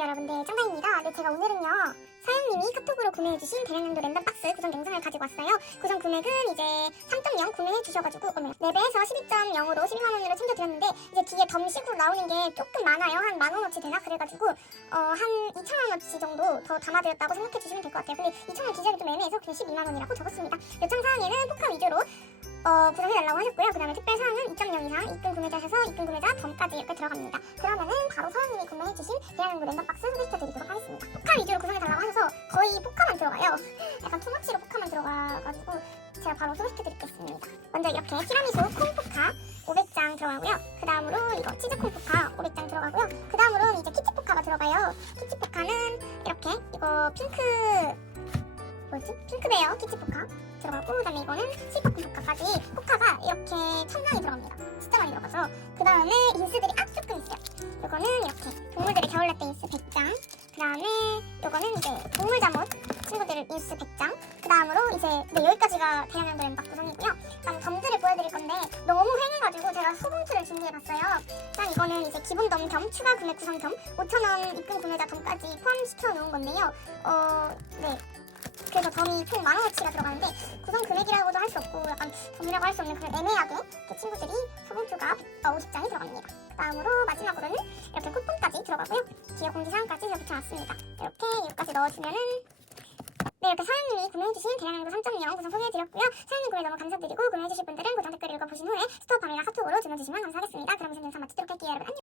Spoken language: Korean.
여러분들 짱가입니다. 네 제가 오늘은요 사장님이 카톡으로 구매해주신 대량량도 랜덤 박스 구성 영상을 가지고 왔어요. 구성 금액은 이제 3.0 구매해 주셔가지고 얼마 4배에서 12.0으로 12만 원으로 챙겨드렸는데 이제 뒤에 덤식으로 나오는 게 조금 많아요. 한 만 원어치 되나 그래가지고 어, 한 2천 원어치 정도 더 담아드렸다고 생각해 주시면 될 것 같아요. 근데 2천 원 기준이 좀 애매해서 그냥 12만 원이라고 적었습니다. 요청 사항에는 포카 위주로 어, 구성해달라고 하셨고요. 그 다음에 특별 사항은 2.0 이상 입금 구매자셔서 입금 구매자 덤까지 이렇게 들어갑니다. 그러면은 바로 구매해주신 대한민국 랜덤 박스 소개시켜드리도록 하겠습니다. 포카 위주로 구성해달라고 하셔서 거의 포카만 들어가요. 약간 투머치로 포카만 들어가가지고 제가 바로 소개시켜드리겠습니다. 먼저 이렇게 티라미수 콩 포카 500장 들어가고요. 그 다음으로 이거 치즈 콩 포카 500장 들어가고요. 그 다음으로 이제 키치 포카가 들어가요. 키치 포카는 이렇게 이거 핑크 뭐지? 핑크베어 키치 포카 들어가고 그다음에 이거는 시퍼콘 포카까지 포카가 이렇게 천장이 들어갑니다. 진짜 많이 들어가서 그 다음에 인스들이 아주 조금 있어요. 이거는 인스 100장 그 다음에 이거는 이제 동물 잠옷 친구들 인스 100장 그 다음으로 이제 네 여기까지가 대량량도 랜박 구성이고요. 그다음 덤들을 보여드릴 건데 너무 횡해가지고 제가 소봉투를 준비해봤어요. 일단 이거는 이제 기본 덤 겸 추가 금액 구성 겸 5,000원 입금 구매자 덤까지 포함시켜 놓은 건데요. 어, 네. 그래서 덤이 총 만원어치가 들어가는데 구성 금액이라고도 할 수 없고 약간 덤이라고 할 수 없는 그런 애매하게 그 친구들이 소봉투가 50장이 들어갑니다. 그 다음으로 마지막으로는 이렇게 쿠폰까지 들어가고요. 뒤에 공지사항까지 제가 붙여놨습니다. 이렇게 여기까지 넣어주면은 네 이렇게 사장님이 구매해주신 대량량도 3.0 구성 소개해드렸고요. 사장님 구매 너무 감사드리고 구매해주실 분들은 고정 댓글 읽어보신 후에 스토어 밤이나 카톡으로 주문 주시면 감사하겠습니다. 그럼 이상 영상 마치도록 할게요 여러분 안녕